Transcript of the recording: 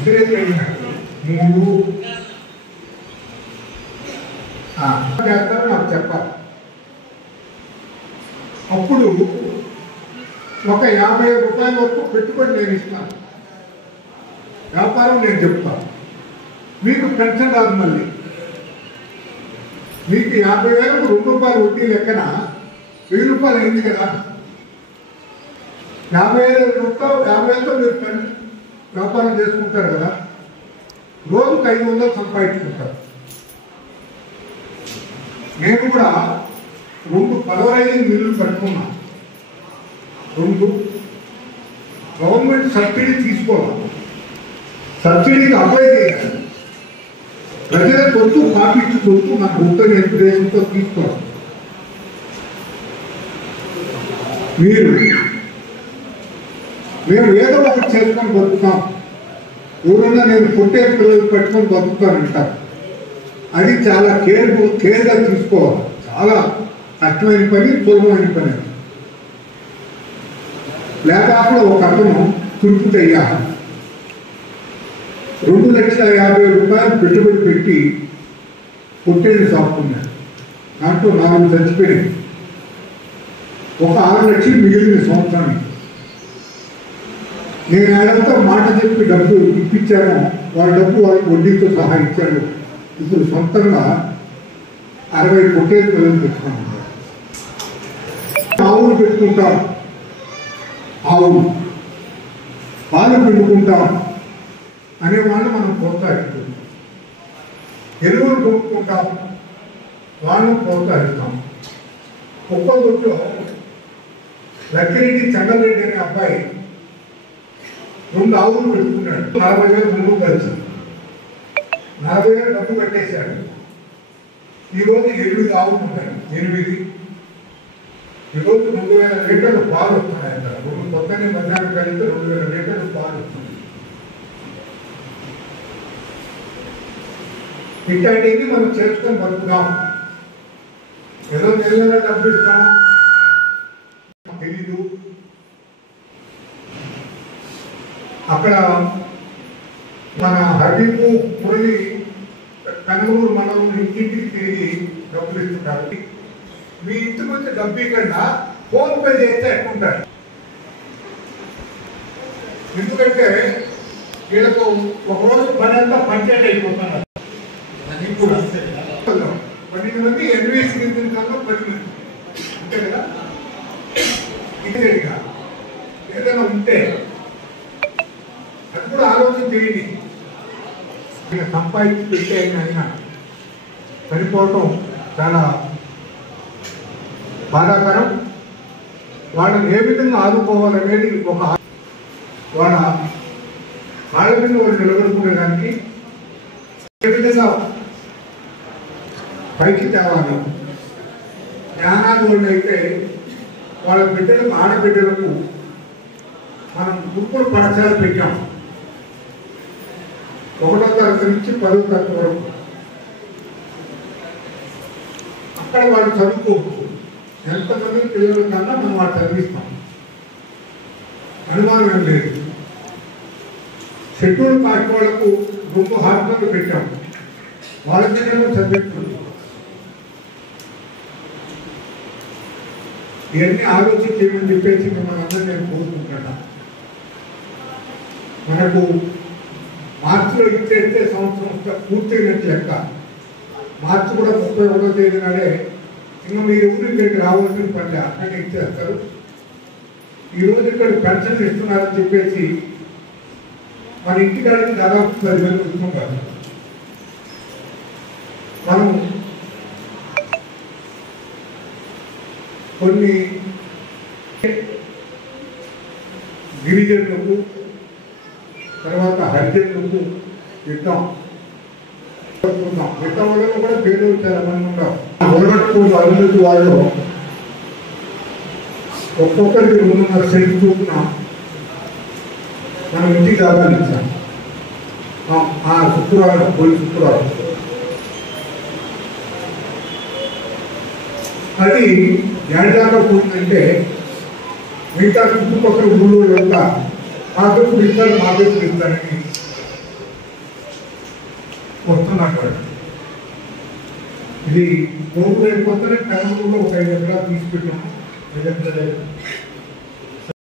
మూడు చేస్తారో నాకు చెప్పాలి. అప్పుడు ఒక 50 రూపాయల వరకు పెట్టుబడి నేను ఇస్తాను, వ్యాపారం నేను చెప్తాను, మీకు పెన్షన్ రాదు. మళ్ళీ మీకు 50,000కు 2 రూపాయలు వడ్డీ లెక్కన 1000 రూపాయలు అయింది కదా. 50,000తో మీరు వ్యాపారం చేసుకుంటారు కదా, రోజుకు 500 సంపాదించుకుంటారు. నేను కూడా 2 పలవరైజింగ్ మిల్లులు కట్టుకున్నా. 2 గవర్నమెంట్ సబ్సిడీ తీసుకోవాలి, సబ్సిడీకి అప్లై చేయాలి, ప్రజల కొట్టు పాటించి కొట్టు నాకు ఉత్తర ఉద్దేశంతో తీసుకోవాలి. మేము ఏదో ఒకటి చేసుకొని బతుకుతాం, ఎవరన్నా నేను పుట్టే పిల్లలు పెట్టుకొని బతుకుతానంటారు. అది చాలా కేర్గా తీసుకోవాలి. చాలా కష్టమైన పని, సులభమైన పని. లేకపోతే ఒక అతను తురుపు చెయ్యాలి. 2,50,000 రూపాయలు పెట్టుబడి పెట్టి పొట్టేళ్ళు సాపుకున్నాడు. దాంట్లో 4 చచ్చిపోయింది. ఒక 6 లక్షలు మిగిలిన సంవత్సరానికి. నేను ఆయనతో మాట చెప్పి డబ్బు ఇప్పించాను, వాళ్ళ డబ్బు వాళ్ళకి వడ్డీతో సహా ఇచ్చాడు. ఇప్పుడు సొంతంగా 60 పొట్టేళ్ళు పిల్లలు పెట్టుకున్నాను. ఆవులు పెట్టుకుంటాం, ఆవులు పాలు పిండుకుంటాం అనేవాళ్ళు మనం ప్రోత్సహిస్తున్నాం. ఎరువులు కొనుక్కుంటాం, వాళ్ళని ప్రోత్సహిస్తాం. ఒక్కొక్కట్లో లక్కిరెడ్డి చంద్రరెడ్డి అనే అబ్బాయి 2 ఆవులు పెట్టుకున్నాడు. 40,000 ముందు కలిసి 40,000 డబ్బు పెట్టేశాడు. ఈరోజు 8 ఆవులు ఉన్నాయి. 8 ఈరోజు 2,000 లీటర్లు పాలు వస్తున్నాయి. అక్కడ కొత్తనే మధ్యాహ్నం కలిగితే 2,000 లీటర్లు పాలు వస్తున్నాయి. ఇట్లాంటివి మనం చేసుకొని బతుకుదాం. ఏదో నెల డబ్బు ఇస్తాం తెలీదు. అక్కడ మన హబీబు మురళి కనుగూరు మనం ఇంటింటికి తిరిగి డబ్బులు ఇస్తుంటారు. మీ ఇంటికి వచ్చే డబ్బు కన్నా ఫోన్ పే చేస్తే ఎక్కుంటారు. ఎందుకంటే వీళ్ళకు ఒకరోజు పని అంతా పంచాయతీ అయిపోతున్నారు. 12 మంది ఎన్వీఎస్ కన్నా 10 మంది అంతే కదా. ఇదేగా ఏదైనా ఉంటే అది కూడా ఆలోచన చేయండి. సంపాదించి పెట్టే అయినా సరిపోవటం చాలా బాధాకరం. వాళ్ళని ఏ విధంగా ఆదుకోవాలనేది ఒక వాళ్ళ వాళ్ళ మీద వాళ్ళు నిలబడుకునేదానికి ఏ విధంగా పైకి తేవాలి. జ్ఞానాలు వాళ్ళు అయితే వాళ్ళ బిడ్డలకు, ఆడబిడ్డలకు మనం గురుకుల పాఠశాల పెట్టాం. 1వ తరగతి నుంచి 10వ తరగతి వరకు. అక్కడ వాళ్ళు చదువుకోవచ్చు. ఎంతమంది పిల్లల కన్నా మనం వాళ్ళు చదివిస్తాం, అనుమానం ఏం లేదు. షెడ్యూల్ కాస్ట్ వాళ్లకు 2 హాస్టళ్ళు పెట్టాం, వాళ్ళ పిల్లలు చదివిస్తున్నాం. ఇవన్నీ ఆలోచన చేయమని చెప్పేసి మిమ్మల్ని అందరూ నేను కోరుకుంటున్నా. మనకు మార్చిలో ఇచ్చేస్తే సంవత్సరం పూర్తయినట్టు లెక్క. మార్చి కూడా 31వ తేదీ నాడే ఇంకా మీరు ఎవరు ఇక్కడికి రావాల్సిన పని అక్కడే ఇచ్చేస్తారు. ఈరోజు ఇక్కడ పెన్షన్ ఇస్తున్నారని చెప్పేసి మన ఇంటికాడికి దాదాపు 10,000 ఇస్తుంటారు. మనం కొన్ని గిరిజనులకు, తర్వాత హరిజనులకు ఇద్దాం. మిగతా వాళ్ళలో కూడా పేదలు చాలా మంది ఉన్నారు. అభివృద్ధి వాళ్ళు ఒక్కొక్కరికి 2.5 సెంటు చొప్పున మనం ఇంటికి దాదాలు ఇచ్చాం. ఆ శుక్రవారం, పోయి శుక్రవారం అది ఏడాకా పోయిందంటే మిగతా చుట్టుపక్కల ఊళ్ళో అంతా మాకు ఇస్తారు, మాకు ఇస్తారని వస్తున్నట్టు. ఇది గోపురం అయిపోతే పెనంలో ఒక 5 ఎకరాలు తీసి పెట్టాము. 5 ఎకరాలు